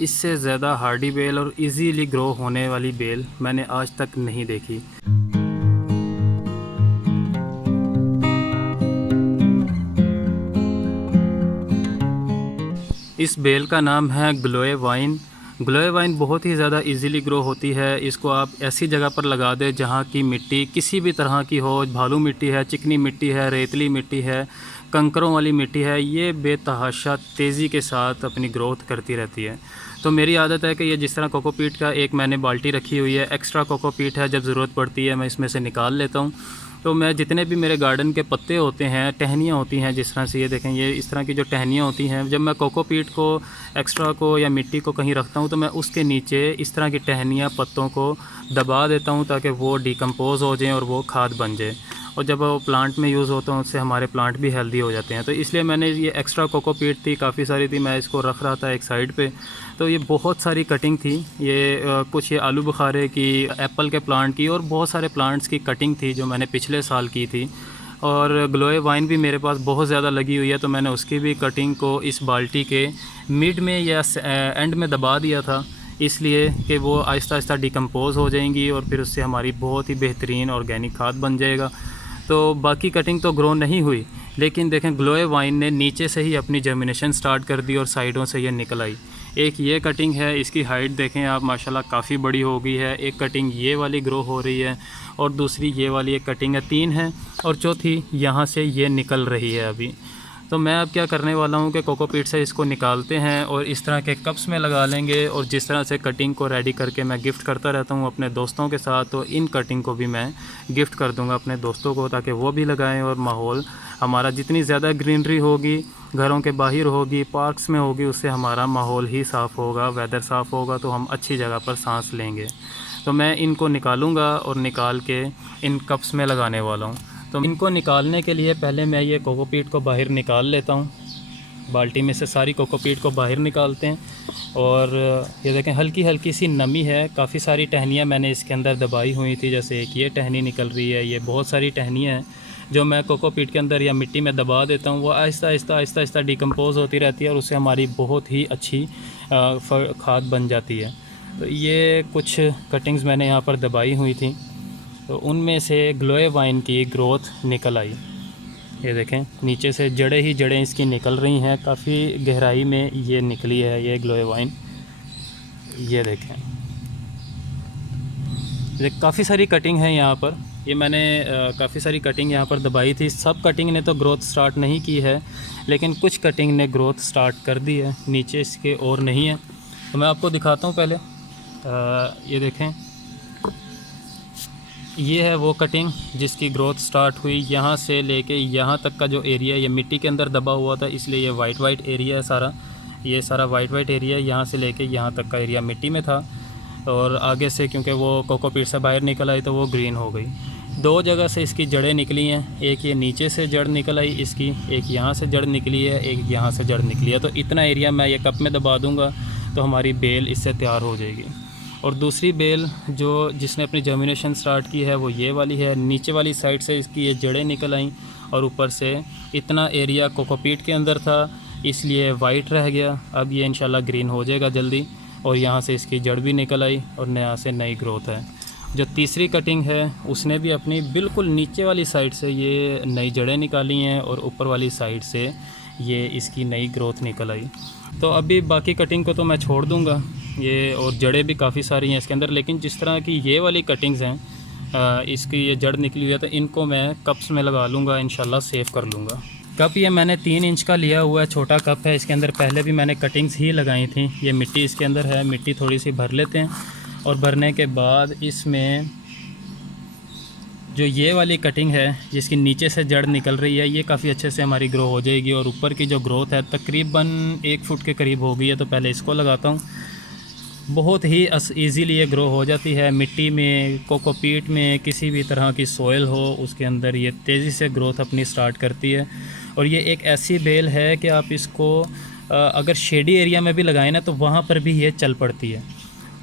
इससे ज़्यादा Hardy bell और इजीली ग्रो होने वाली बेल मैंने आज तक नहीं देखी। इस बेल का नाम है ग्लोए वाइन। ग्लोए वाइन बहुत ही ज़्यादा इजीली ग्रो होती है। इसको आप ऐसी जगह पर लगा दें जहाँ की मिट्टी किसी भी तरह की हो, भालू मिट्टी है, चिकनी मिट्टी है, रेतली मिट्टी है, कंकरों वाली मिट्टी है, ये बेतहाशा तेज़ी के साथ अपनी ग्रोथ करती रहती है। तो मेरी आदत है कि ये जिस तरह कोकोपीट का एक मैंने बाल्टी रखी हुई है, एक्स्ट्रा कोकोपीट है, जब ज़रूरत पड़ती है मैं इसमें से निकाल लेता हूँ। तो मैं जितने भी मेरे गार्डन के पत्ते होते हैं, टहनियाँ होती हैं, जिस तरह से ये देखें, ये इस तरह की जो टहनियाँ होती हैं, जब मैं कोकोपीट को एक्स्ट्रा को या मिट्टी को कहीं रखता हूँ तो मैं उसके नीचे इस तरह की टहनियाँ पत्तों को दबा देता हूँ ताकि वो डिकम्पोज़ हो जाएँ और वो खाद बन जाए। और जब वो प्लांट में यूज़ होता है उससे हमारे प्लांट भी हेल्दी हो जाते हैं। तो इसलिए मैंने ये एक्स्ट्रा कोकोपीट थी, काफ़ी सारी थी, मैं इसको रख रहा था एक साइड पे। तो ये बहुत सारी कटिंग थी, ये कुछ ये आलू बुखारे की, एप्पल के प्लांट की और बहुत सारे प्लांट्स की कटिंग थी जो मैंने पिछले साल की थी। और ग्लोए वाइन भी मेरे पास बहुत ज़्यादा लगी हुई है, तो मैंने उसकी भी कटिंग को इस बाल्टी के मिड में या एंड में दबा दिया था, इसलिए कि वो आहिस्ता आहिस्ता डिकम्पोज़ हो जाएंगी और फिर उससे हमारी बहुत ही बेहतरीन ऑर्गेनिक खाद बन जाएगा। तो बाकी कटिंग तो ग्रो नहीं हुई, लेकिन देखें ग्लोए वाइन ने नीचे से ही अपनी जर्मिनेशन स्टार्ट कर दी और साइडों से ये निकल आई। एक ये कटिंग है, इसकी हाइट देखें आप, माशाल्लाह काफ़ी बड़ी हो गई है। एक कटिंग ये वाली ग्रो हो रही है और दूसरी ये वाली एक कटिंग है, 3 है, और चौथी यहाँ से ये निकल रही है अभी। तो मैं अब क्या करने वाला हूँ कि कोकोपीट से इसको निकालते हैं और इस तरह के कप्स में लगा लेंगे। और जिस तरह से कटिंग को रेडी करके मैं गिफ्ट करता रहता हूँ अपने दोस्तों के साथ, तो इन कटिंग को भी मैं गिफ्ट कर दूँगा अपने दोस्तों को, ताकि वो भी लगाएं और माहौल हमारा, जितनी ज़्यादा ग्रीनरी होगी घरों के बाहर होगी, पार्क्स में होगी, उससे हमारा माहौल ही साफ़ होगा, वेदर साफ़ होगा, तो हम अच्छी जगह पर सांस लेंगे। तो मैं इनको निकालूँगा और निकाल के इन कप्स में लगाने वाला हूँ। तो इनको निकालने के लिए पहले मैं ये कोकोपीट को बाहर निकाल लेता हूँ। बाल्टी में से सारी कोकोपीट को बाहर निकालते हैं। और ये देखें हल्की हल्की सी नमी है, काफ़ी सारी टहनियाँ मैंने इसके अंदर दबाई हुई थी, जैसे एक ये टहनी निकल रही है, ये बहुत सारी टहनियाँ हैं जो मैं कोकोपीट के अंदर या मिट्टी में दबा देता हूँ। वो आहिस्ता आहिस्ता आहिस्ता आहिस्ता डिकम्पोज़ होती रहती है और उससे हमारी बहुत ही अच्छी खाद बन जाती है। तो ये कुछ कटिंग्स मैंने यहाँ पर दबाई हुई थी, तो उनमें से ग्लोए वाइन की ग्रोथ निकल आई। ये देखें नीचे से जड़ें ही जड़ें इसकी निकल रही हैं, काफ़ी गहराई में ये निकली है ये ग्लोए वाइन। ये देखें, काफ़ी सारी कटिंग है यहाँ पर। ये मैंने काफ़ी सारी कटिंग यहाँ पर दबाई थी। सब कटिंग ने तो ग्रोथ स्टार्ट नहीं की है, लेकिन कुछ कटिंग ने ग्रोथ स्टार्ट कर दी है, नीचे इसके और नहीं है। तो मैं आपको दिखाता हूँ पहले। ये देखें, ये है वो कटिंग जिसकी ग्रोथ स्टार्ट हुई। यहाँ से लेके यहाँ तक का जो एरिया, ये मिट्टी के अंदर दबा हुआ था, इसलिए ये वाइट एरिया है सारा, ये सारा वाइट एरिया। यहाँ से लेके यहाँ तक का एरिया मिट्टी में था, और आगे से क्योंकि वो कोकोपीट से बाहर निकल आई तो वो ग्रीन हो गई। 2 जगह से इसकी जड़ें निकली हैं, एक ये नीचे से जड़ निकल आई इसकी, एक यहाँ से जड़ निकली है, एक यहाँ से जड़ निकली है। तो इतना एरिया मैं ये कप में दबा दूँगा तो हमारी बेल इससे तैयार हो जाएगी। और दूसरी बेल जो जिसने अपनी जर्मिनेशन स्टार्ट की है वो ये वाली है। नीचे वाली साइड से इसकी ये जड़ें निकल आईं और ऊपर से इतना एरिया कोकोपीट के अंदर था, इसलिए वाइट रह गया। अब ये इंशाल्लाह ग्रीन हो जाएगा जल्दी, और यहाँ से इसकी जड़ भी निकल आई और नया से नई ग्रोथ है। जो तीसरी कटिंग है उसने भी अपनी बिल्कुल नीचे वाली साइड से ये नई जड़ें निकाली हैं और ऊपर वाली साइड से ये इसकी नई ग्रोथ निकल आई। तो अभी बाकी कटिंग को तो मैं छोड़ दूँगा ये, और जड़ें भी काफ़ी सारी हैं इसके अंदर, लेकिन जिस तरह की ये वाली कटिंग्स हैं, इसकी ये जड़ निकली हुई है, तो इनको मैं कप्स में लगा लूँगा, इंशाल्लाह सेव कर लूँगा। कप ये मैंने 3 इंच का लिया हुआ है, छोटा कप है। इसके अंदर पहले भी मैंने कटिंग्स ही लगाई थी। ये मिट्टी इसके अंदर है, मिट्टी थोड़ी सी भर लेते हैं, और भरने के बाद इसमें जो ये वाली कटिंग है जिसकी नीचे से जड़ निकल रही है, ये काफ़ी अच्छे से हमारी ग्रो हो जाएगी। और ऊपर की जो ग्रोथ है तकरीबन 1 फुट के करीब हो गई है, तो पहले इसको लगाता हूँ। बहुत ही ईज़िली ये ग्रो हो जाती है मिट्टी में, कोकोपीट में, किसी भी तरह की सोयल हो उसके अंदर ये तेज़ी से ग्रोथ अपनी स्टार्ट करती है। और ये एक ऐसी बेल है कि आप इसको अगर शेडी एरिया में भी लगाएं ना तो वहाँ पर भी ये चल पड़ती है।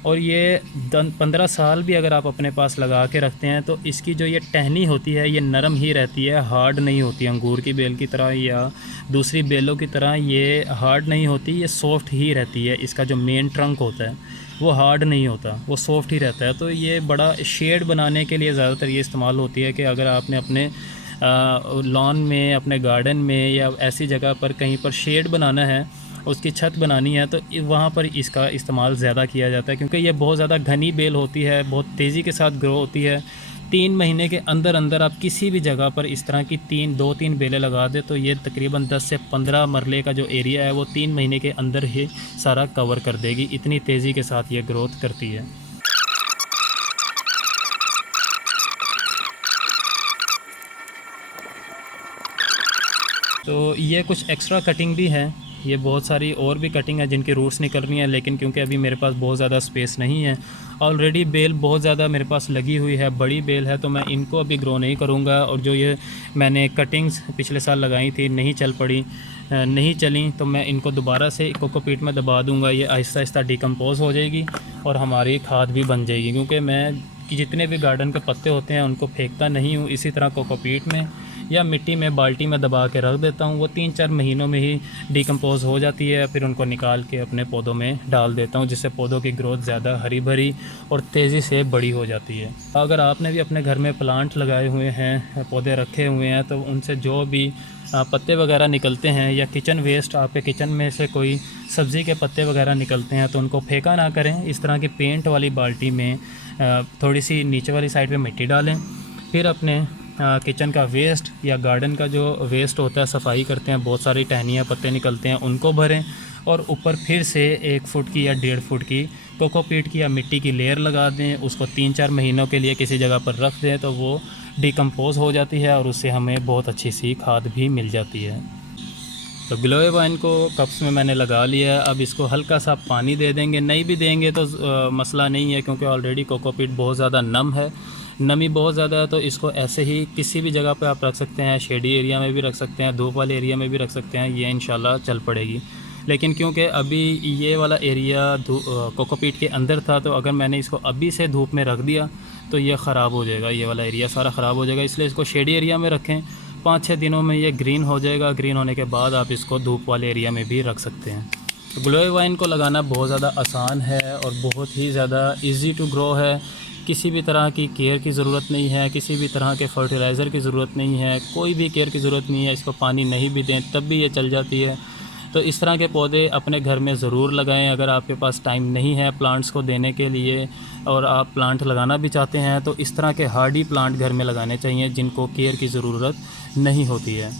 और ये 15 साल भी अगर आप अपने पास लगा के रखते हैं तो इसकी जो ये टहनी होती है ये नरम ही रहती है, हार्ड नहीं होती अंगूर की बेल की तरह या दूसरी बेलों की तरह ये हार्ड नहीं होती, ये सॉफ्ट ही रहती है। इसका जो मेन ट्रंक होता है वो हार्ड नहीं होता, वो सॉफ्ट ही रहता है। तो ये बड़ा शेड बनाने के लिए ज़्यादातर ये इस्तेमाल होती है कि अगर आपने अपने लॉन में, अपने गार्डन में या ऐसी जगह पर कहीं पर शेड बनाना है, उसकी छत बनानी है, तो वहाँ पर इसका इस्तेमाल ज़्यादा किया जाता है क्योंकि ये बहुत ज़्यादा घनी बेल होती है, बहुत तेज़ी के साथ ग्रो होती है। 3 महीने के अंदर अंदर आप किसी भी जगह पर इस तरह की 2-3 बेलें लगा दें तो ये तकरीबन 10 से 15 मरले का जो एरिया है वो 3 महीने के अंदर ही सारा कवर कर देगी। इतनी तेज़ी के साथ ये ग्रोथ करती है। तो ये कुछ एक्स्ट्रा कटिंग भी है, ये बहुत सारी और भी कटिंग है जिनकी रूट्स निकल रही हैं, लेकिन क्योंकि अभी मेरे पास बहुत ज़्यादा स्पेस नहीं है, ऑलरेडी बेल बहुत ज़्यादा मेरे पास लगी हुई है, बड़ी बेल है, तो मैं इनको अभी ग्रो नहीं करूँगा। और जो ये मैंने कटिंग्स पिछले साल लगाई थी नहीं चली, तो मैं इनको दोबारा से कोकोपीट में दबा दूँगा। ये आहिस्ता आहिस्ता डिकम्पोज़ हो जाएगी और हमारी खाद भी बन जाएगी, क्योंकि मैं कि जितने भी गार्डन के पत्ते होते हैं उनको फेंकता नहीं हूँ, इसी तरह कोकोपीट में या मिट्टी में बाल्टी में दबा के रख देता हूँ। वो 3-4 महीनों में ही डिकम्पोज़ हो जाती है, फिर उनको निकाल के अपने पौधों में डाल देता हूँ, जिससे पौधों की ग्रोथ ज़्यादा हरी भरी और तेज़ी से बड़ी हो जाती है। अगर आपने भी अपने घर में प्लांट लगाए हुए हैं, पौधे रखे हुए हैं, तो उनसे जो भी पत्ते वगैरह निकलते हैं या किचन वेस्ट, आपके किचन में से कोई सब्ज़ी के पत्ते वगैरह निकलते हैं, तो उनको फेंका ना करें। इस तरह की पेंट वाली बाल्टी में थोड़ी सी नीचे वाली साइड पे मिट्टी डालें, फिर अपने किचन का वेस्ट या गार्डन का जो वेस्ट होता है, सफाई करते हैं, बहुत सारी टहनियाँ पत्ते निकलते हैं, उनको भरें और ऊपर फिर से 1 फुट की या 1.5 फुट की कोकोपीट की या मिट्टी की लेयर लगा दें। उसको 3-4 महीनों के लिए किसी जगह पर रख दें, तो वो डिकम्पोज़ हो जाती है और उससे हमें बहुत अच्छी सी खाद भी मिल जाती है। तो ग्लोए वाइन को कप्स में मैंने लगा लिया है। अब इसको हल्का सा पानी दे देंगे, नहीं भी देंगे तो मसला नहीं है, क्योंकि ऑलरेडी कोकोपीट बहुत ज़्यादा नम है, नमी बहुत ज़्यादा है। तो इसको ऐसे ही किसी भी जगह पे आप रख सकते हैं, शेडी एरिया में भी रख सकते हैं, धूप वाले एरिया में भी रख सकते हैं, ये इंशाल्लाह चल पड़ेगी। लेकिन क्योंकि अभी ये वाला एरिया कोकोपीट के अंदर था, तो अगर मैंने इसको अभी से धूप में रख दिया तो ये ख़राब हो जाएगा, ये वाला एरिया सारा ख़राब हो जाएगा। इसलिए इसको शेडी एरिया में रखें, 5-6 दिनों में ये ग्रीन हो जाएगा। ग्रीन होने के बाद आप इसको धूप वाले एरिया में भी रख सकते हैं। तो ग्लोए वाइन को लगाना बहुत ज़्यादा आसान है और बहुत ही ज़्यादा इजी टू ग्रो है। किसी भी तरह की केयर की ज़रूरत नहीं है, किसी भी तरह के फर्टिलाइज़र की ज़रूरत नहीं है, कोई भी केयर की ज़रूरत नहीं है। इसको पानी नहीं भी दें तब भी ये चल जाती है। तो इस तरह के पौधे अपने घर में ज़रूर लगाएं। अगर आपके पास टाइम नहीं है प्लांट्स को देने के लिए और आप प्लांट लगाना भी चाहते हैं, तो इस तरह के हार्डी प्लांट घर में लगाने चाहिए जिनको केयर की ज़रूरत नहीं होती है।